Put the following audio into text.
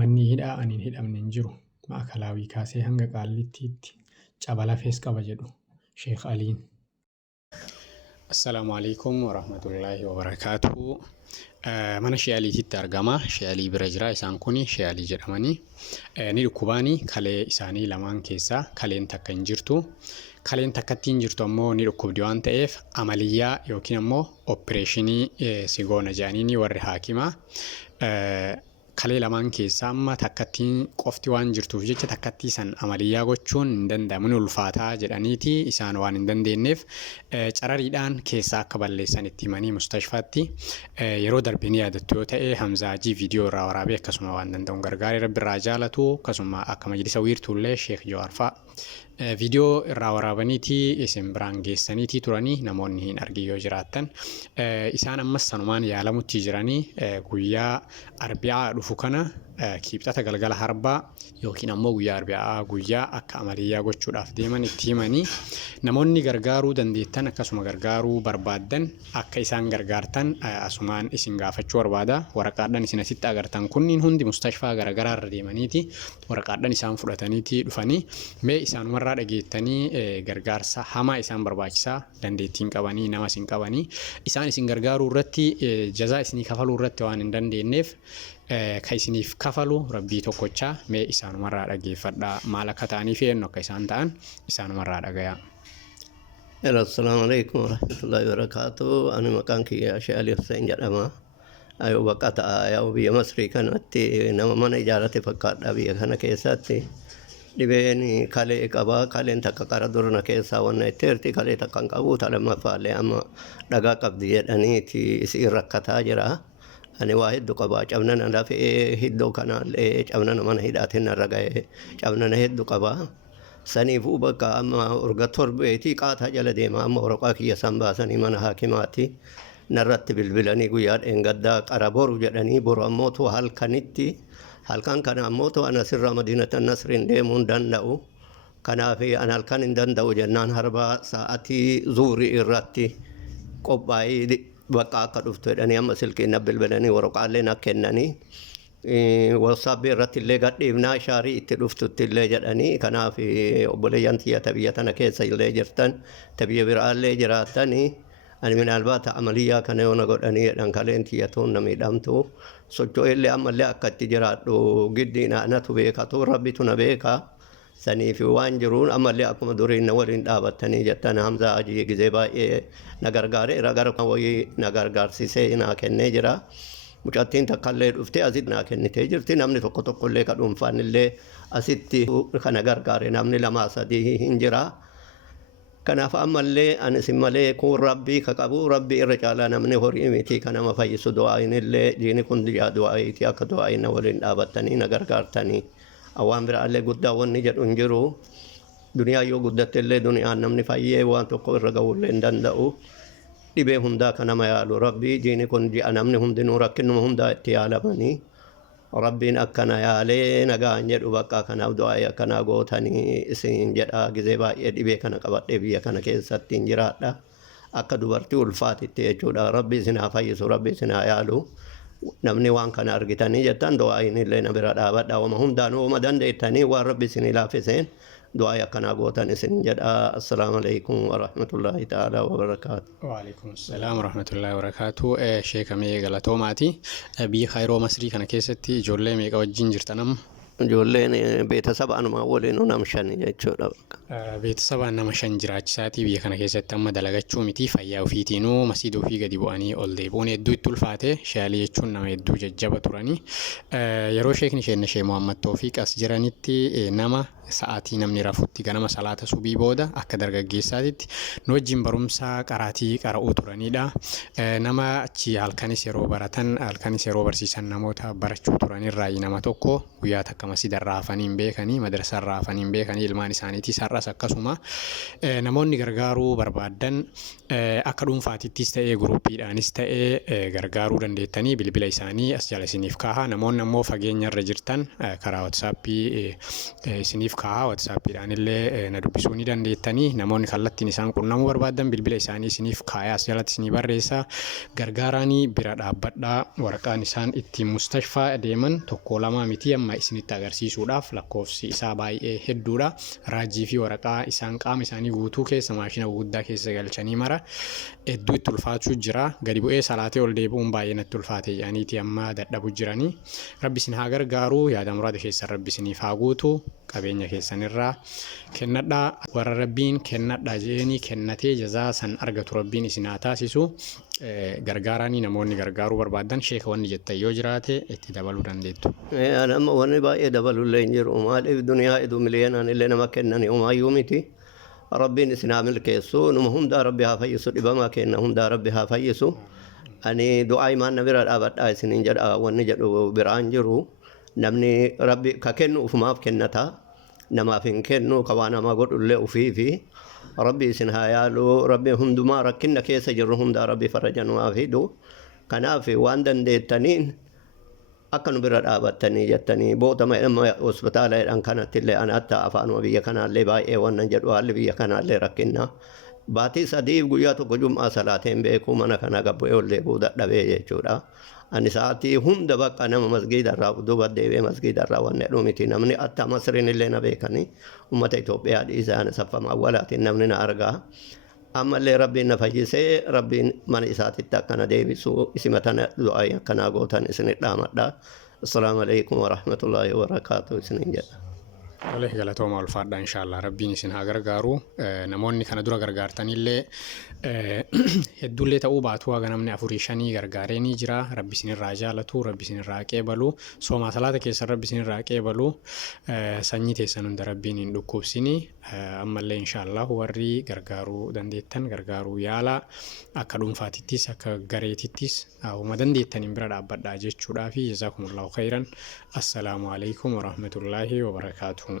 manni hidhaa ani hin hidhamne hin jiru maakalaawii kaasee hanga qaallittiitti cabala fees qaba jedhu Sheekh Aliin. Assalaamu alaikum warahmatullaahi wabarakaatuhu. Mana Sheekh Aliititti argama. Sheekh Alii bira jira. Isaan kun Sheekh Alii jedhamanii ni dhukkubaanii kalee isaanii lamaan keessaa kaleen takka hin jirtu. Kaleen takkatti hin jirtu ammoo ni dhukkubdi waan ta'eef amaliyyaa yookiin ammoo opereeshinii sigoona jedhanii warri haakimaa kalee lamaan keessaa amma takkatti qofti waan jirtuuf jecha takkatti san amaliyyaa gochuun hin danda'amu ni ulfaataa jedhaniiti isaan waan hin dandeenyeef carariidhaan keessaa akka balleessan itti himanii mustashfaatti yeroo darbe ni yaadattu yoo ta'e Hamzaajii viidiyoo irraa waraabee akkasuma waan danda'u gargaaree rabbi irraa jaalatu akkasuma akka majlisa wiirtuullee Sheekh Jawaar fa'a viidiyoo irraa waraabaniiti isin biraan geessaniiti turanii namoonni hin argin yoo jiraattan isaan ammas sanumaan yaalamutti jiranii guyyaa Arbi'aa dhufu kana kibxata galgala harbaa yookiin ammoo guyyaa Arbi'aa guyyaa akka amaliyyaa gochuudhaaf deeman itti himanii namoonni gargaaruu dandeettan akkasuma gargaaruu barbaaddan akka isaan gargaartan asumaan isin gaafachuu barbaada. Waraqaadhaan isin asitti agartan kunniin hundi mustashfaa garagaraa irra deemaniiti waraqaadhaan isaan fudhataniiti dhufanii mee isaan warraa dhageettanii gargaarsa hamaa isaan barbaachisaa dandeettiin qabanii nama isin qabanii isaan isin gargaaruu irratti jazaa isinii kafaluu irratti waan hin dandeenyeef ka isiniif kafalu rabbii tokkochaa mee isaanumarraa dhageeffadhaa maal akka ta'aniif eenyu akka isaan ta'an isaanumarraa dhagayaa. Assalamu alaikum warahmatullahi wabarakatuh. Ani maqaan kiyya Sheekh Alii Hussein jedhama. Ayuu bakka ta'a yaa biyya Masrii kanatti nama mana ijaarate fakkaadha biyya kana keessatti. Dhibeen kalee qaba kaleen takka qara durna keessaa wanna itteerti kalee takka hin qabu talamaffaallee amma dhagaa qabdi jedhaniiti isiin rakkataa jira. Ani waa hedduu qaba cabnana lafee hiddoo kanaallee cabnana mana hidhaatiin narra ga'e cabnana hedduu qaba. Saniifuu bakka amma urga torbeetii qaataa jala deema amma waraqaa kiyya san baasanii mana haakimaatti narratti bilbilanii guyyaa dheengaddaa qara boru jedhanii boru ammootu halkanitti halkan kana ammootu ana sirra Madiinata Nasriin deemuu hin danda'u. Kanaaf an halkan hin danda'u jennaan harbaa sa'atii zuurii irratti qophaa'ee bakka akka dhuftu jedhanii amma silkiin na bilbilanii waraqaalee na kennanii wasaabbii irratti illee gadhiifnaa shaarii itti dhuftutti illee jedhanii kanaaf obboleeyyan tiyya biyya tana keessa illee jirtan biyya biraallee jiraatanii ani minaalbaata amaliyyaa kana yoo na godhanii jedhan kaleen tiyyatuun na miidhamtu socho'ellee ammallee akka itti jiraadhu giddiina anatu beekatu rabbitu na beeka. Saniif waan jiruun ammallee akkuma duriin na waliin dhaabattanii jettan Hamzaa Ajii gizee baay'ee na gargaareera gara wayii na gargaarsisee naa kennee jira. Mucattiin takkallee dhuftee asitti naa kennitee jirti namni tokko tokkollee ka dhuunfaanillee asitti kana gargaare namni lama sadii hin jira. Kanaaf ammallee ani isin malee kun rabbii ka qabu rabbii irra caalaa namni horii miti ka nama fayyisu du'aayinillee diini kun du'aayitii akka du'aayin na waliin dhaabattanii na gargaartanii. Awaan biraallee guddaa wanni jedhu hin jiru. Duniyaa yoo guddattellee duniyaan namni fayyee waan tokko irra ga'uullee hin danda'u. Dhibee hundaa kan nama yaalu rabbii diini kun ji'a namni hundinuu rakkinuma hundaa itti yaalamanii rabbiin akkana yaalee nagaan jedhu bakka kanaaf du'aa'ee akkanaa gootanii isin jedha gizee baay'ee dhibee kana qabadhee biyya kana keessatti hin jiraadha. Akka dubartii ulfaatitti jechuudha rabbii isin haa fayyisu rabbii isin haa yaalu. Namni waan kana argitanii jettan du'aayin illee na bira dhaabadha wama hundaanuu wama dandeettanii waan rabbi isin laaffiseen du'aa'ee akkanaa gootan isin jedha. Assalaamu alaikum warahmatullaahi ta'aalaa wabarakaatu. Waalaikum assalaam warahmatullaahi wabarakaatu. Sheekamee galatoomaati. Biyya Kaayiroo Masrii kana keessatti ijoollee meeqa wajjin jirtan amma? Ijoolleen beetasaba anumaa waliin nama shan jechuudha. Beetasabaan nama shan jiraachisaati biyya kana keessatti amma dalagachuu miti fayyaa ofiitiinuu masiida ofii gadi bu'anii ol deebi'uun hedduu itti ulfaate Sheekh jechuun nama hedduu jajjaba turanii yeroo sheekni Sheekh Muhammad Tawfiiq as jiranitti nama sa'aatii namni rafutti ganama salaata subii booda akka dargaggeessaatitti nu wajjin barumsaa qaraatii qara'uu turanidha. Nama achi halkanis yeroo baratan halkanis yeroo barsiisan namoota barachuu turanirraa nama tokko guyyaa takka bakka masjiidarraa hafanii hin beekanii madrasarraa hafanii hin beekanii ilmaan isaaniitis har'as akkasuma namoonni gargaaruu barbaadan akka dhuunfaatittis ta'ee guruppiidhaanis ta'ee gargaaruu dandeettanii bilbila isaanii as jala isiniif kaaha. Namoonni ammoo fageenyarra jirtan karaa WhatsAppii isiniif kaaha. WhatsAppiidhaan illee na dubbisuu ni dandeettanii. Namoonni kallattiin isaan qunnamuu barbaadan bilbila isaanii isiniif kaayaa as jalatti isinii barreessa. Gargaaraanii bira dhaabbadhaa. Waraqaan isaan ittiin mustashfaa deeman tokko lama miti amma isinitti agarsiisuudhaaf lakkoofsi isaa baay'ee hedduudha. Raajii fi waraqaa isaan qaama isaanii guutuu keessa maashina guddaa keessa galchanii mara hedduu itti ulfaachuu jira. Gadi bu'ee salaatee ol deebi'uun baay'ee natti ulfaate jedhaniiti amma dadhabu jiranii. Rabbi isin haa gargaaru. Yaada muraada keessan Rabbi isiniif haa guutu. Qabeenya keessanirraa kennadhaa. Warra Rabbiin kennadhaa jedhanii kennatee jazaa san argatu Rabbiin isin haa taasisu. Gargaaraanii namoonni gargaaruu barbaadan sheeka wanni jettan yoo jiraate itti dabaluu dandeettu. Nama wanni baay'ee dabalullee hin jiru. Maaliif duniyaa iduu miliyoonaan illee nama kennanii homaayyuu miti. Rabbiin isin haa milkeessu. Numa hundaa Rabbi haa fayyisu. Dhibamaa kenna hundaa Rabbi haa fayyisu. Ani du'aa imaan bira dhaabadhaa isiniin jedha wanni jedhu biraan jiru. Namni Rabbi ka kennu ufumaaf kennata. Namaaf hin kennu ka waa namaa godhullee ufiifi. Rabbi isin haa yaalu. Rabbi hundumaa rakkinna keessa jirru hundaa Rabbi faraja numaa fidu. Kanaaf waan dandeettaniin akka nu bira dhaabattanii jettanii bootama amma hospitaalaadhaan kanatti illee ani hatta afaanuma biyya kanaallee baay'ee wannan jedhu haalli biyya kanaallee rakkinna. Baatii sadii guyyaa tokko jum'aa salaateen beekuu mana kana gabbu'ee ol deebuu dadhabee jechuudha. Ani sa'aatii hunda bakka nama masgiidarraa duuba deebi'ee masgiidarraa wanne dhumiti namni atta masriin illee na beekanii uummata Itoophiyaa dhiisaan saffama awwalaatiin namni na argaa. Ammallee Rabbiin na fayyisee Rabbiin mana isaatitti akkana deebisu isimatana du'aa akkanaa gootan isinit dhaamadha. Assalaamu alaikum wa rahmatullahi wa barakaatuh isinin jedha. Tole galatooma ulfaadha inshallah Rabbiin isin haa gargaaru. Namoonni kana dura gargaartanillee hedduullee ta'uu baatu haga namni 4-5 gargaaree ni jira. Rabbi isinirraa jaalatu, Rabbi isinirraa qeebalu, sooma salaata keessa Rabbi isinirraa qeebalu, sanyii teessan hunda Rabbiin hin dhukkubsini. Ammallee inshallah warri gargaaruu dandeettan gargaaruu yaala akka dhuunfaatittis akka gareetittis hauma dandeettaniin bira dhaabbadhaa jechuudhaa fi jazaakumullahu khairan. Assalaamu alaikum wa rahmatullahi wa barakaatuh.